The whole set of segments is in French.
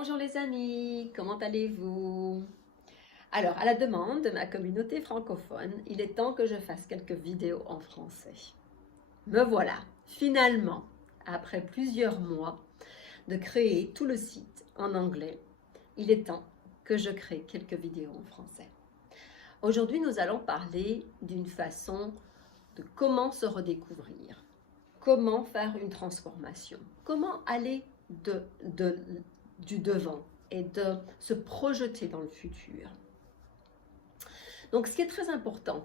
Bonjour les amis, comment allez-vous? Alors, à la demande de ma communauté francophone, il est temps que je fasse quelques vidéos en français. Me voilà, finalement, après plusieurs mois de créer tout le site en anglais, il est temps que je crée quelques vidéos en français. Aujourd'hui, nous allons parler d'une façon de comment se redécouvrir, comment faire une transformation, comment aller du devant et de se projeter dans le futur. Donc, ce qui est très important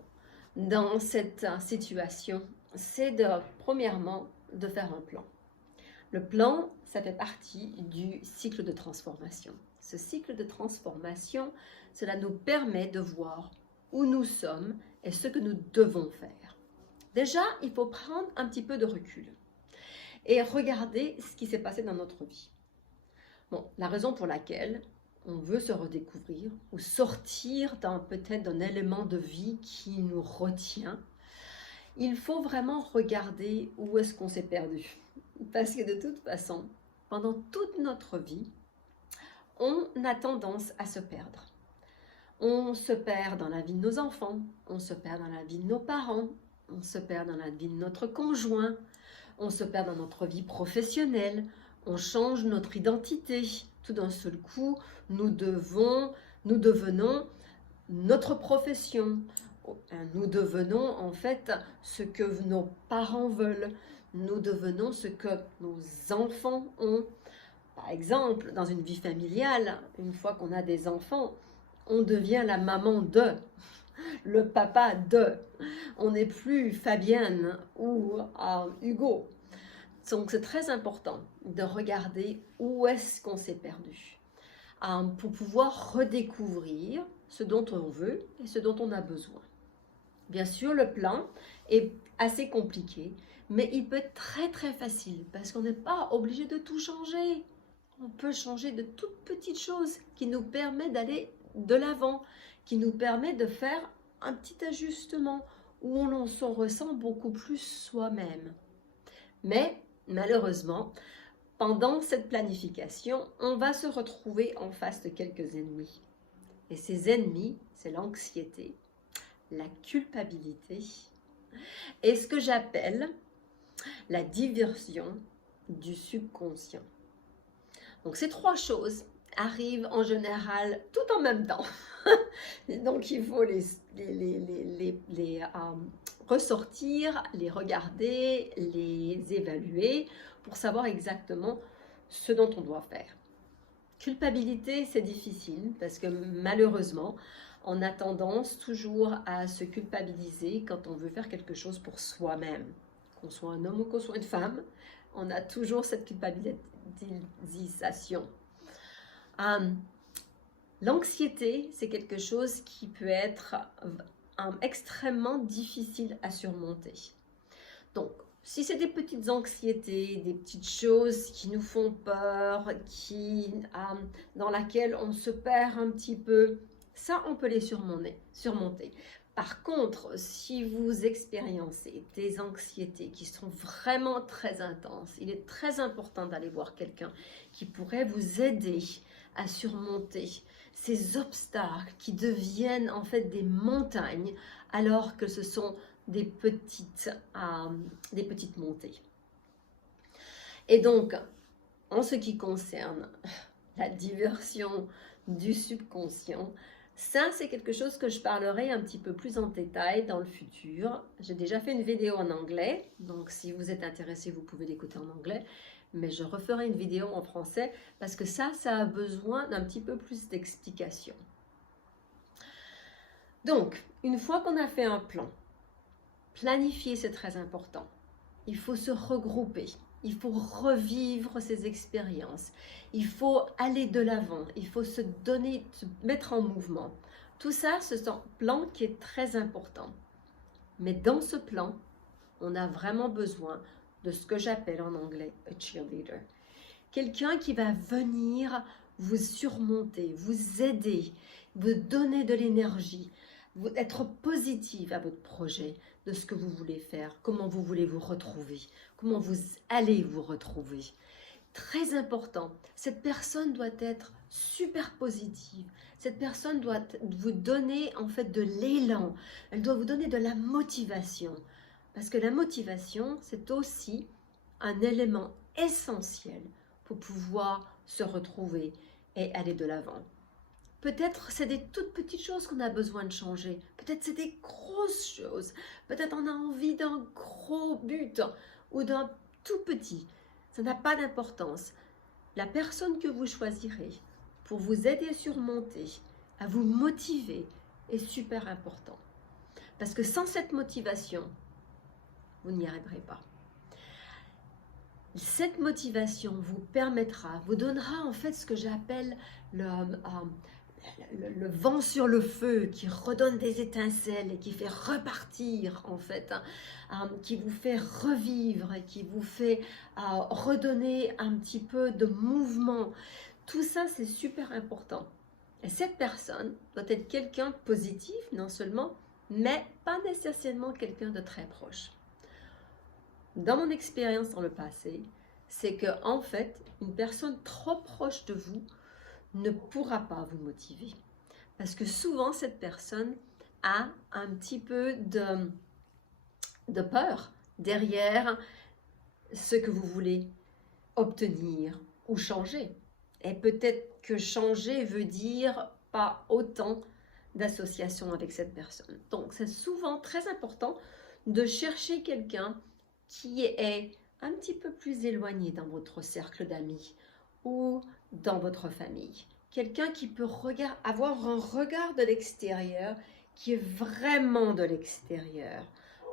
dans cette situation, c'est premièrement, de faire un plan. Le plan, ça fait partie du cycle de transformation. Ce cycle de transformation, cela nous permet de voir où nous sommes et ce que nous devons faire. Déjà, il faut prendre un petit peu de recul et regarder ce qui s'est passé dans notre vie. Bon, la raison pour laquelle on veut se redécouvrir ou sortir peut-être d'un élément de vie qui nous retient, il faut vraiment regarder où est-ce qu'on s'est perdu. Parce que de toute façon, pendant toute notre vie, on a tendance à se perdre. On se perd dans la vie de nos enfants, on se perd dans la vie de nos parents, on se perd dans la vie de notre conjoint, on se perd dans notre vie professionnelle, on change notre identité. Tout d'un seul coup, nous devenons notre profession. Nous devenons en fait ce que nos parents veulent. Nous devenons ce que nos enfants ont. Par exemple, dans une vie familiale, une fois qu'on a des enfants, on devient la maman de, le papa de. On n'est plus Fabienne ou Hugo. Donc c'est très important de regarder où est-ce qu'on s'est perdu pour pouvoir redécouvrir ce dont on veut et ce dont on a besoin. Bien sûr, le plan est assez compliqué, mais il peut être très très facile parce qu'on n'est pas obligé de tout changer. On peut changer de toutes petites choses qui nous permettent d'aller de l'avant, qui nous permettent de faire un petit ajustement où on s'en ressent beaucoup plus soi-même. Mais malheureusement, pendant cette planification, on va se retrouver en face de quelques ennemis. Et ces ennemis, c'est l'anxiété, la culpabilité et ce que j'appelle la diversion du subconscient. Donc ces trois choses arrivent en général tout en même temps. Donc il faut les ressortir, les regarder, les évaluer pour savoir exactement ce dont on doit faire. Culpabilité, c'est difficile parce que malheureusement, on a tendance toujours à se culpabiliser quand on veut faire quelque chose pour soi-même. Qu'on soit un homme ou qu'on soit une femme, on a toujours cette culpabilisation. L'anxiété, c'est quelque chose qui peut être extrêmement difficile à surmonter. Donc, si c'est des petites anxiétés, des petites choses qui nous font peur, dans laquelle on se perd un petit peu, ça, on peut les surmonter. Par contre, si vous expériencez des anxiétés qui sont vraiment très intenses, il est très important d'aller voir quelqu'un qui pourrait vous aider à surmonter ces obstacles qui deviennent en fait des montagnes alors que ce sont des petites montées. Et donc, en ce qui concerne la diversion du subconscient, ça, c'est quelque chose que je parlerai un petit peu plus en détail dans le futur. J'ai déjà fait une vidéo en anglais, donc si vous êtes intéressé, vous pouvez l'écouter en anglais. Mais je referai une vidéo en français parce que ça a besoin d'un petit peu plus d'explication. Donc, une fois qu'on a fait un plan, planifier, c'est très important. Il faut se regrouper. Il faut revivre ces expériences. Il faut aller de l'avant. Il faut se mettre en mouvement. Tout ça, c'est un plan qui est très important. Mais dans ce plan, on a vraiment besoin de ce que j'appelle en anglais un cheerleader. Quelqu'un qui va venir vous surmonter, vous aider, vous donner de l'énergie, être positif à votre projet, de ce que vous voulez faire, comment vous voulez vous retrouver, comment vous allez vous retrouver. très important. Cette personne doit être super positive. Cette personne doit vous donner en fait de l'élan. Elle doit vous donner de la motivation. Parce que la motivation, c'est aussi un élément essentiel pour pouvoir se retrouver et aller de l'avant. Peut-être c'est des toutes petites choses qu'on a besoin de changer. Peut-être c'est des grosses choses. Peut-être on a envie d'un gros but ou d'un tout petit. Ça n'a pas d'importance. La personne que vous choisirez pour vous aider à surmonter, à vous motiver, est super important. Parce que sans cette motivation, vous n'y arriverez pas. Cette motivation vous permettra, vous donnera en fait ce que j'appelle le vent sur le feu qui redonne des étincelles et qui fait repartir en fait, qui vous fait revivre et qui vous fait redonner un petit peu de mouvement. Tout ça, c'est super important. Et cette personne doit être quelqu'un de positif, non seulement, mais pas nécessairement quelqu'un de très proche. Dans mon expérience dans le passé, c'est que en fait, une personne trop proche de vous ne pourra pas vous motiver. Parce que souvent, cette personne a un petit peu de peur derrière ce que vous voulez obtenir ou changer. Et peut-être que changer veut dire pas autant d'association avec cette personne. Donc, c'est souvent très important de chercher quelqu'un qui est un petit peu plus éloigné dans votre cercle d'amis ou dans votre famille. Quelqu'un qui peut avoir un regard de l'extérieur qui est vraiment de l'extérieur.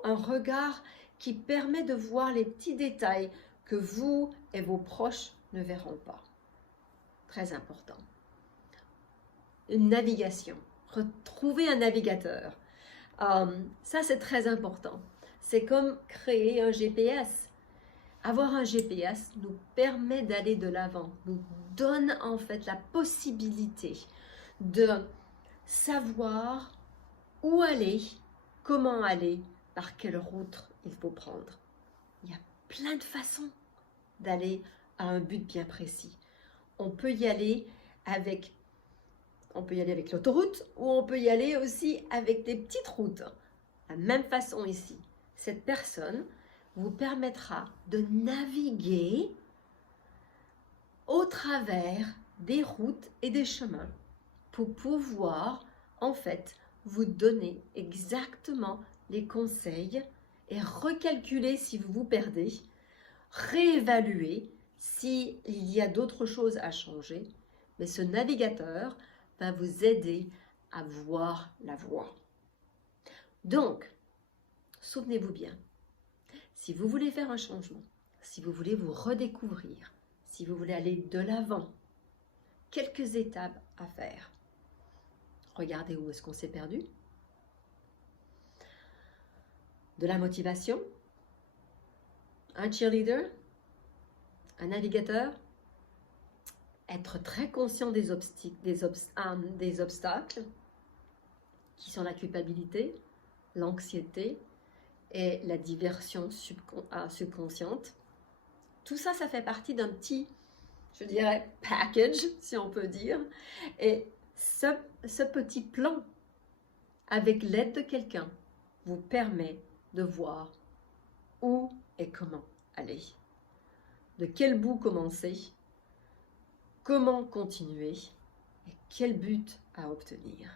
Un regard qui permet de voir les petits détails que vous et vos proches ne verront pas. Très important. Une navigation. Retrouver un navigateur. Ça, c'est très important. C'est comme créer un GPS. Avoir un GPS nous permet d'aller de l'avant, nous donne en fait la possibilité de savoir où aller, comment aller, par quelle route il faut prendre. Il y a plein de façons d'aller à un but bien précis. On peut y aller avec l'autoroute ou on peut y aller aussi avec des petites routes. La même façon ici. Cette personne vous permettra de naviguer au travers des routes et des chemins pour pouvoir en fait vous donner exactement les conseils et recalculer si vous vous perdez, réévaluer s'il y a d'autres choses à changer, mais ce navigateur va vous aider à voir la voie. Donc, souvenez-vous bien, si vous voulez faire un changement, si vous voulez vous redécouvrir, si vous voulez aller de l'avant, quelques étapes à faire. Regardez où est-ce qu'on s'est perdu. De la motivation, un cheerleader, un navigateur, être très conscient des obstacles qui sont la culpabilité, l'anxiété et la diversion subconsciente. Tout ça, ça fait partie d'un petit, je dirais, package, si on peut dire. Et ce petit plan, avec l'aide de quelqu'un, vous permet de voir où et comment aller. De quel bout commencer, comment continuer et quel but à obtenir.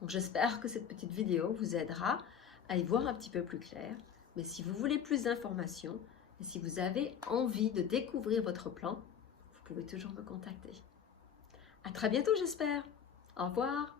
Donc j'espère que cette petite vidéo vous aidera à y voir un petit peu plus clair. Mais si vous voulez plus d'informations et si vous avez envie de découvrir votre plan, vous pouvez toujours me contacter. À très bientôt, j'espère. Au revoir.